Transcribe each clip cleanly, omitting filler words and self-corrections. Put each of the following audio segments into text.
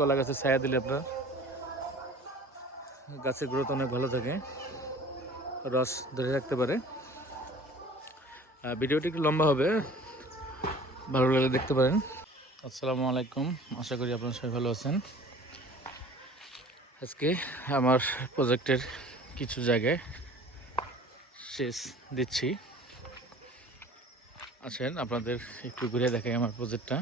কলা গাছে ছায়া দিলে আপনার গাছের গ্রোথ অনেক ভালো থাকে, রস ধরে রাখতে পারে। ভিডিওটি একটু লম্বা হবে, ভালো লাগলে দেখতে পারেন। আসসালামু আলাইকুম, আশা করি আপনারা সবাই ভালো আছেন। আজকে আমার প্রজেক্টের কিছু জায়গায় সেচ দিচ্ছি। আসেন আপনাদের একটু ঘুরে দেখাই আমার প্রজেক্টটা।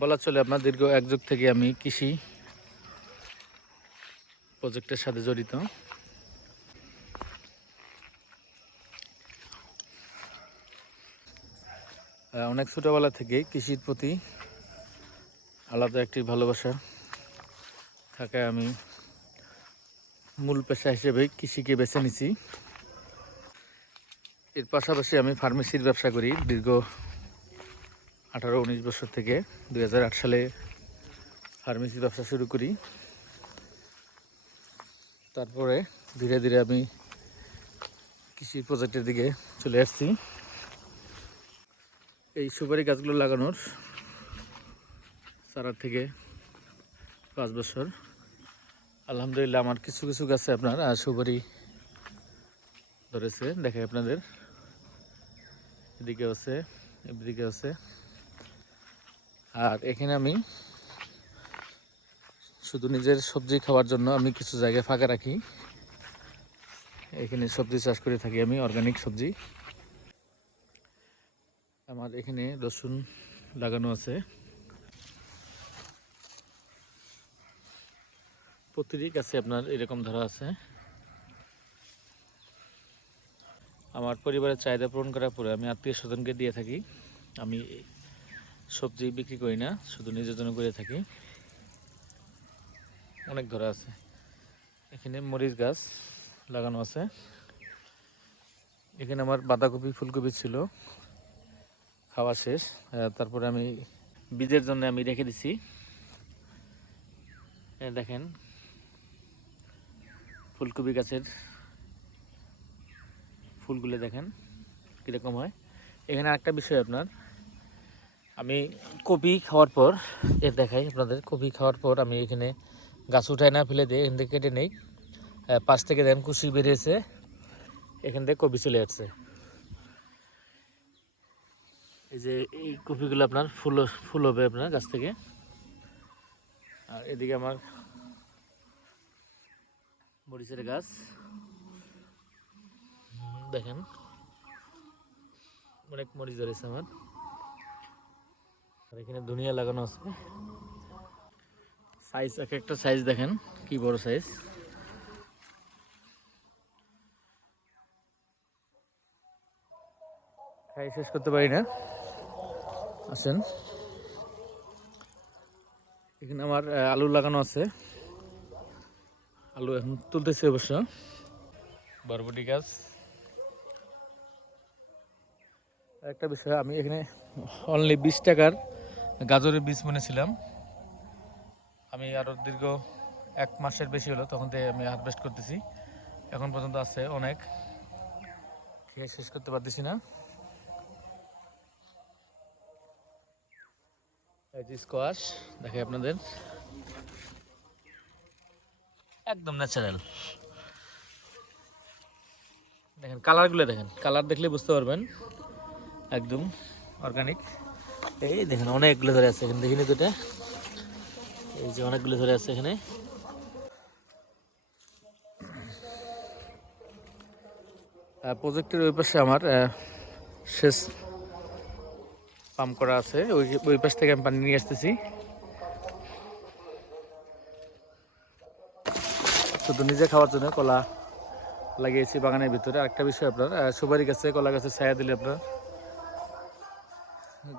বলা চলে আপনার দীর্ঘ এক যুগ থেকে আমি কৃষি প্রজেক্টের সাথে জড়িত। অনেক ছোটোবেলা থেকে কৃষির প্রতি আলাদা একটি ভালোবাসা থাকায় আমি মূল পেশা হিসেবে কৃষিকে বেছে নিছি। এর পাশাপাশি আমি ফার্মেসির ব্যবসা করি দীর্ঘ 18-19 বছর থেকে। 2008 সালে ফার্মেসির ব্যবসা শুরু করি। তারপরে ধীরে ধীরে আমি কৃষি প্রজেক্টের দিকে চলে আসছি। এই সুপারি গাছগুলো লাগানোর 4 থেকে 5 বছর। আলহামদুলিল্লাহ আমার কিছু কিছু গাছে আপনার সুপারি ধরেছে, দেখাই আপনাদের। এদিকে আছে, এদিকে আছে। আর এখানে আমি শুধু নিজের সবজি খাওয়ার জন্য আমি কিছু জায়গায় ফাঁকা রাখি। এখানে সবজি চাষ করে থাকি আমি, অর্গানিক সবজি। আমার এখানে রসুন লাগানো আছে। প্রতিটি গাছে আপনার এরকম ধরা আছে। আমার পরিবারের চাহিদা পূরণ করার পরে আমি আত্মীয় স্বজনকে দিয়ে থাকি। আমি সবজি বিক্রি করি না, শুধু নিজের জন্য করে থাকি। অনেক ধরা আছে। এখানে মরিচ গাছ লাগানো আছে। এখানে আমার বাঁধাকপি ফুলকপি ছিল, খাওয়া শেষ। তারপরে আমি বীজের জন্য আমি রেখে দিছি। দেখেন ফুলকপি গাছের ফুলগুলো দেখেন কীরকম হয়। এখানে আরেকটা বিষয় আপনার, আমি কপি খাওয়ার পর দেখাই আপনাদের। কপি খাওয়ার পর আমি এখানে গাছ উঠায় না ফেলে দিয়ে এখান থেকে কেটে নেই। পাশ থেকে দেখেন কুশি বেরিয়েছে, এখান থেকে কপি চলে আসছে। এই যে এই কপিগুলো আপনার ফুল হবে আপনার গাছ থেকে। আর এদিকে আমার মরিচের গাছ দেখেন, অনেক মরিচ ধরেছে আমার। আর এখানে ধনিয়া লাগানো আছে। সাইজ এক একটা সাইজ দেখেন কি বড় সাইজ। খাই শেষ করতে পারি না। আসেন, এখানে আমার আলু লাগানো আছে। আলু এখন তুলতেছি অবশ্য। বরবটি গাছ। একটা বিষয়, আমি এখানে অনলি 20 টাকার গাজরের বীজ বুনেছিলাম। আমি আরও দীর্ঘ 1 মাসের বেশি হলো তখন থেকে আমি হারভেস্ট করতেছি। এখন পর্যন্ত আছে অনেক, খেয়ে শেষ করতে পারতেছি না। এই যে স্কোয়াশ দেখে আপনাদের, একদম ন্যাচারাল। দেখেন কালারগুলো, দেখেন কালার দেখলে বুঝতে পারবেন একদম অর্গানিক। এই দেখেন অনেকগুলো ধরে আছে এখানে, দেখিনি দুটা। এই যে অনেকগুলো ধরে আছে এখানে। প্রজেক্টের ওই পাশে আমার সেচ পাম্প করা আছে, ওই পাশ থেকে আমি পানি নিয়ে আসতেছি। শুধু নিজে খাওয়ার জন্য কলা লাগিয়েছি বাগানের ভিতরে। আরেকটা বিষয় আপনার, সুপারি গাছে কলা গাছে ছায়া দিলে আপনার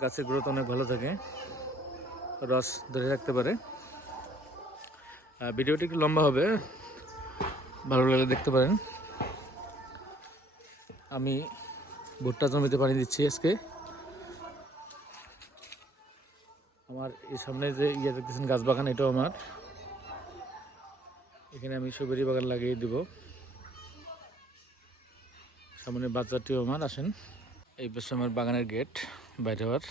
গাছের গ্রোথ অনেক ভালো থাকে, রস ধরে রাখতে পারে। ভিডিওটি একটু লম্বা হবে, ভালো লাগলে দেখতে পারেন। আমি ভুট্টা জমিতে পানি দিচ্ছি আজকে। আমার এই সামনে যে দেখতেছেন গাছ বাগান, এটাও আমার। এখানে আমি সুপারি বাগান লাগিয়ে দিব। সামনে বাজারটিও আমার। আসেন, এই পাশে আমার বাগানের গেট বাইরে হওয়ার।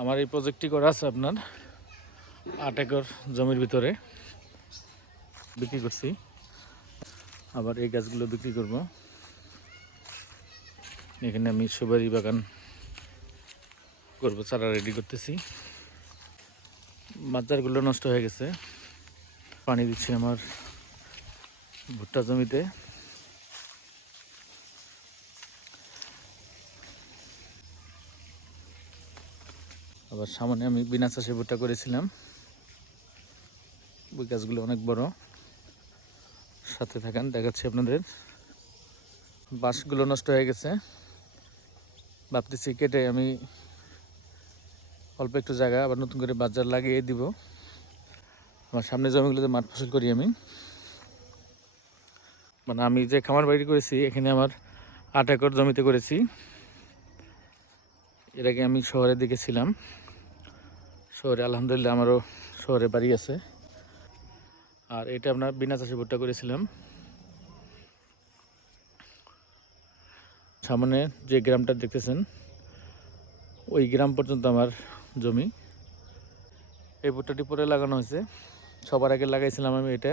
আমার এই প্রজেক্টটি করা আছে আপনার 8 একর জমির ভিতরে বিক্রি করছি। আবার এই গাছগুলো বিক্রি করব। এখানে আমি সুপারি বাগান করব, চারা রেডি করতেছি। বাজারগুলো নষ্ট হয়ে গেছে, পানি দিচ্ছি আমার ভুট্টা জমিতে। আবার সামনে আমি বিনা চাষে ভুট্টা করেছিলাম, ওই গাছগুলো অনেক বড়। সাথে থাকেন, দেখাচ্ছি আপনাদের। বাঁশগুলো নষ্ট হয়ে গেছে, ভাবতেছি কেটে আমি অল্প একটু জায়গা আবার নতুন করে বাজার লাগিয়ে দিব। আমার সামনে জমিগুলোতে মাঠ ফসল করি আমি। মানে আমি যে খামার বাড়ি করেছি এখানে আমার 8 একর জমিতে করেছি। এর আগে আমি শহরের দিকে ছিলাম, শহরে আলহামদুলিল্লাহ আমারও শহরে বাড়ি আছে। আর এটা আপনার বিনা চাষে ভুট্টা করেছিলাম। সামনে যে গ্রামটা দেখতেছেন ওই গ্রাম পর্যন্ত আমার জমি। এই ভুট্টাটি পরে লাগানো হয়েছে, সবার আগে লাগাইছিলাম আমি এটা।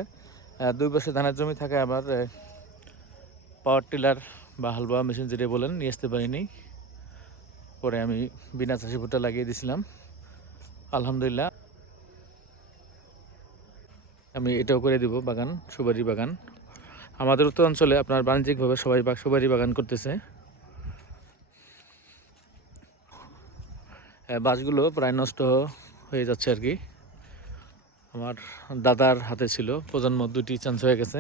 2 বছর ধানের জমি থাকে আমার পাওয়ার টিলার বা হালবা মেশিন যেটা বলেন নিয়ে আসতে পারিনি। পরে আমি বিনা চাষি ভুট্টা লাগিয়ে দিয়েছিলাম আলহামদুলিল্লাহ। আমি এটাও করে দিব বাগান, সুপারি বাগান। আমাদের উত্তর অঞ্চলে আপনার বাণিজ্যিকভাবে সবাই সুপারি বাগান করতেছে। বাঁশগুলো প্রায় নষ্ট হয়ে যাচ্ছে আর কি। আমার দাদার হাতে ছিল, প্রজন্ম 2টি চান্স হয়ে গেছে।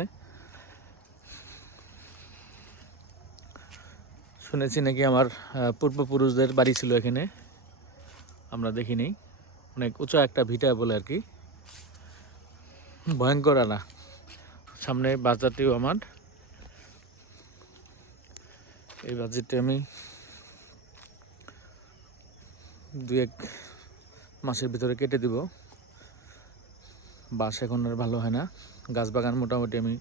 শুনেছি নাকি আমার পূর্বপুরুষদের বাড়ি ছিল এখানে, আমরা দেখিনি। অনেক উঁচা একটা ভিটা বলে আর কি, ভয়ঙ্কর আনা। সামনে বাজারটিও আমার, এই বাজারটি আমি 2-1 মাসের ভিতরে কেটে দিব। বাঁশ এখন আর ভালো হয় না, গাছ বাগান মোটামুটি আমি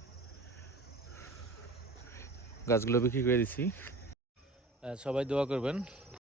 গাছগুলো বিক্রি করে দিছি। সবাই দোয়া করবেন